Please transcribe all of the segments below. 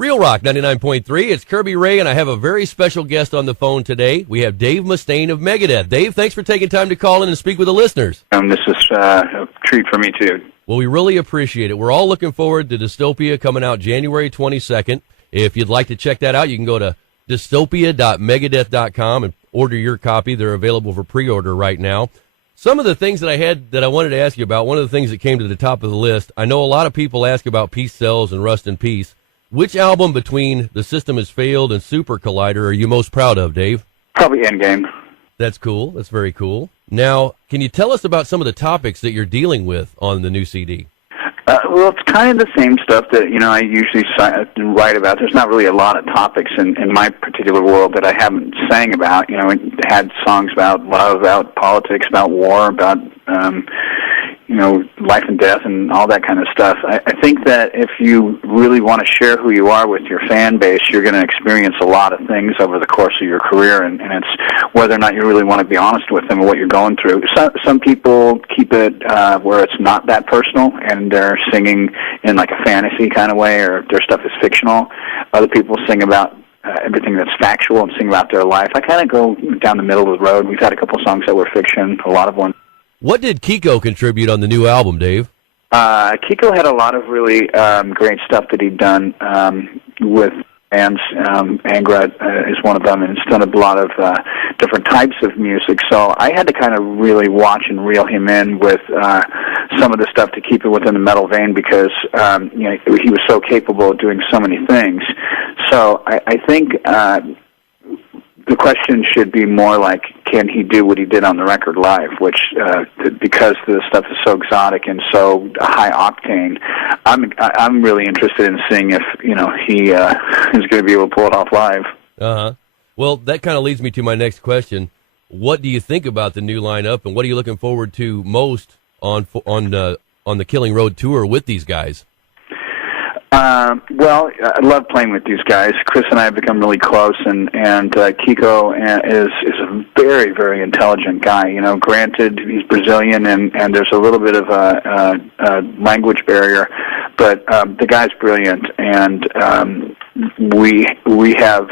Real Rock 99.3, it's Kirby Ray, and I have a very special guest on the phone today. We have Dave Mustaine of Megadeth. Dave, thanks for taking time to call in and speak with the listeners. This is a treat for me, too. Well, we really appreciate it. We're all looking forward to Dystopia coming out January 22nd. If you'd like to check that out, you can go to dystopia.megadeth.com and order your copy. They're available for pre-order right now. Some of the things that I wanted to ask you about, one of the things that came to the top of the list, I know a lot of people ask about Peace Sells and Rust in Peace. Which album between The System Has Failed and Super Collider are you most proud of, Dave? Probably Endgame. That's cool. That's very cool. Now, can you tell us about some of the topics that you're dealing with on the new CD? Well, it's kind of the same stuff that, I usually write about. There's not really a lot of topics in my particular world that I haven't sang about. It had songs about love, about politics, about war, about, life and death and all that kind of stuff. I think that if you really want to share who you are with your fan base, you're going to experience a lot of things over the course of your career, and it's whether or not you really want to be honest with them and what you're going through. Some people keep it where it's not that personal, and they're singing in like a fantasy kind of way, or their stuff is fictional. Other people sing about everything that's factual and sing about their life. I kind of go down the middle of the road. We've had a couple songs that were fiction, a lot of ones. What did Kiko contribute on the new album, Dave? Kiko had a lot of really great stuff that he'd done with bands. Angra is one of them, and he's done a lot of different types of music. So I had to kind of really watch and reel him in with some of the stuff to keep it within the metal vein because he was so capable of doing so many things. So I think the question should be more like, can he do what he did on the record live? Which, because the stuff is so exotic and so high octane, I'm really interested in seeing if he is going to be able to pull it off live. Well, that kind of leads me to my next question. What do you think about the new lineup, and what are you looking forward to most on the Killing Road tour with these guys? Well, I love playing with these guys. Chris and I have become really close, and Kiko is a very, very intelligent guy. Granted, he's Brazilian, and there's a little bit of a language barrier, but the guy's brilliant, and we have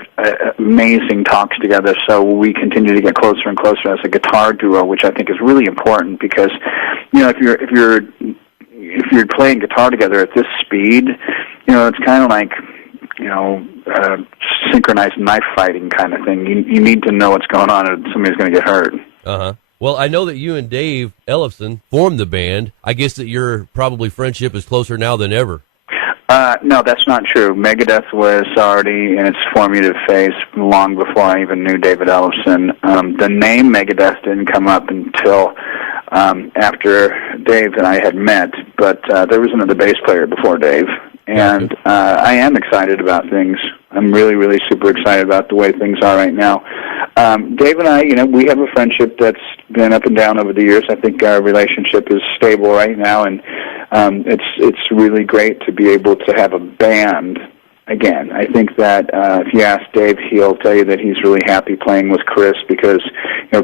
amazing talks together, so we continue to get closer and closer as a guitar duo, which I think is really important because, if you're playing guitar together at this speed, it's kind of like, synchronized knife fighting kind of thing. You need to know what's going on, or somebody's going to get hurt. Well, I know that you and Dave ELLEFSON formed the band. I guess that your probably friendship is closer now than ever. No, that's not true. Megadeth was already in its formative phase long before I even knew David ELLEFSON. The name Megadeth didn't come up until after Dave and I had met, but there was another bass player before Dave. And I am excited about things. I'm really, really super excited about the way things are right now. Dave and I, we have a friendship that's been up and down over the years. I think our relationship is stable right now, and it's really great to be able to have a band again. I think that if you ask Dave, he'll tell you that he's really happy playing with Chris because,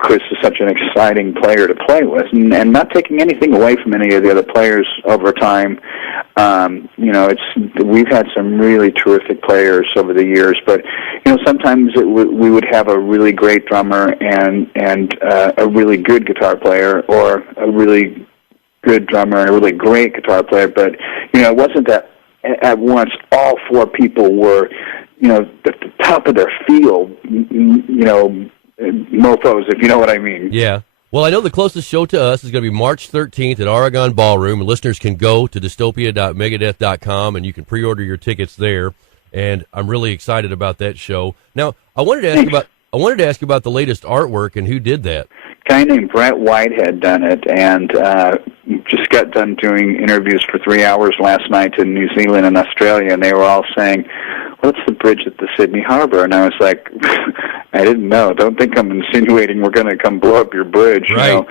Chris is such an exciting player to play with, and not taking anything away from any of the other players over time. We've had some really terrific players over the years, but sometimes we would have a really great drummer and a really good guitar player, or a really good drummer and a really great guitar player. But it wasn't that at once all four people were at the top of their field, mofos, if you know what I mean. Yeah. Well, I know the closest show to us is going to be March 13th at Oregon Ballroom, and listeners can go to dystopia.megadeth.com, and you can pre-order your tickets there. And I'm really excited about that show. Now, I wanted to ask about the latest artwork and who did that. A guy named Brett White had done it, and just got done doing interviews for 3 hours last night in New Zealand and Australia, and they were all saying, "What's the bridge at the Sydney Harbor?" And I was like, I didn't know. Don't think I'm insinuating we're going to come blow up your bridge. Right.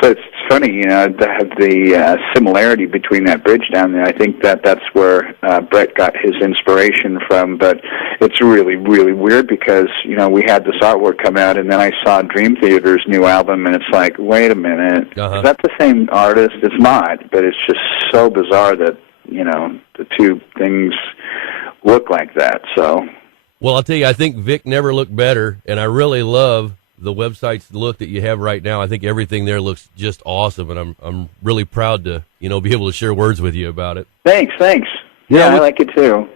So it's funny, the similarity between that bridge down there. I think that's where Brett got his inspiration from. But it's really, really weird because, we had this artwork come out, and then I saw Dream Theater's new album, and it's like, wait a minute. Is that the same artist? It's not, but it's just so bizarre that, the two things look like that. So, Well, I'll tell you, I think Vic never looked better, and I really love the website's look that you have right now. I think everything there looks just awesome, and I'm really proud to be able to share words with you about it. Thanks. Yeah, I like it too.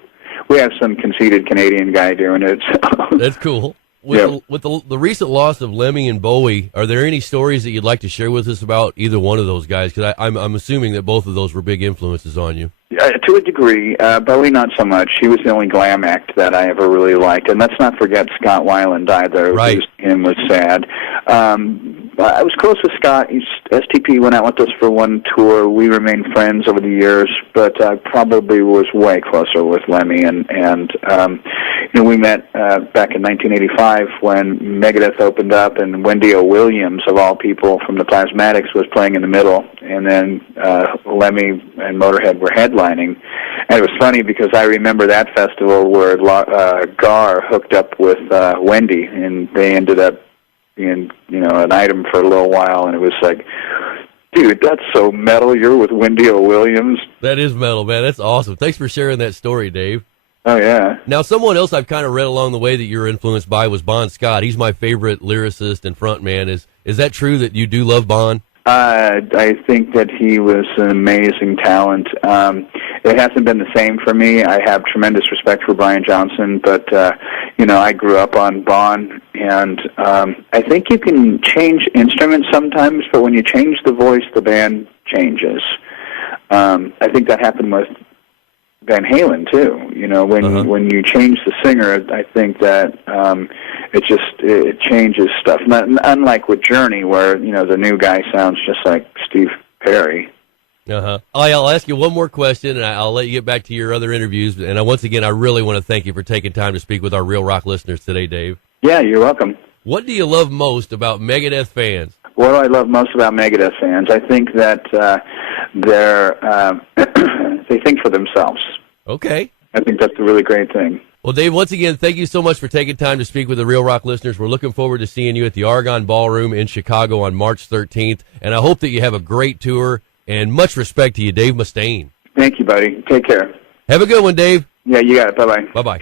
We have some conceited Canadian guy doing it. So. That's cool. With the recent loss of Lemmy and Bowie, are there any stories that you'd like to share with us about either one of those guys? Because I'm assuming that both of those were big influences on you. To a degree, Bowie not so much. He was the only glam act that I ever really liked, and let's not forget Scott Weiland either. Right. Losing him was sad. I was close with Scott. STP went out with us for one tour. We remained friends over the years, but I probably was way closer with Lemmy. And we met back in 1985 when Megadeth opened up, and Wendy O Williams, of all people, from the Plasmatics, was playing in the middle, and then Lemmy and Motorhead were headlining. And it was funny because I remember that festival where Gar hooked up with Wendy, and they ended up being, an item for a little while, and it was like, dude, that's so metal. You're with Wendy O Williams. That is metal, man. That's awesome. Thanks for sharing that story, Dave. Oh, yeah. Now, someone else I've kind of read along the way that you're influenced by was Bon Scott. He's my favorite lyricist and frontman. Is that true that you do love Bon? I think that he was an amazing talent. It hasn't been the same for me. I have tremendous respect for Brian Johnson, but, I grew up on Bon, and I think you can change instruments sometimes, but when you change the voice, the band changes. I think that happened with Van Halen, too. When you change the singer, I think that it changes stuff. Unlike with Journey, where, the new guy sounds just like Steve Perry. I'll ask you one more question, and I'll let you get back to your other interviews. And once again, I really want to thank you for taking time to speak with our Real Rock listeners today, Dave. Yeah, you're welcome. What do you love most about Megadeth fans? What do I love most about Megadeth fans? I think that they think for themselves. Okay. I think that's a really great thing. Well, Dave, once again, thank you so much for taking time to speak with the Real Rock listeners. We're looking forward to seeing you at the Argonne Ballroom in Chicago on March 13th, and I hope that you have a great tour, and much respect to you, Dave Mustaine. Thank you, buddy. Take care. Have a good one, Dave. Yeah, you got it. Bye-bye. Bye-bye.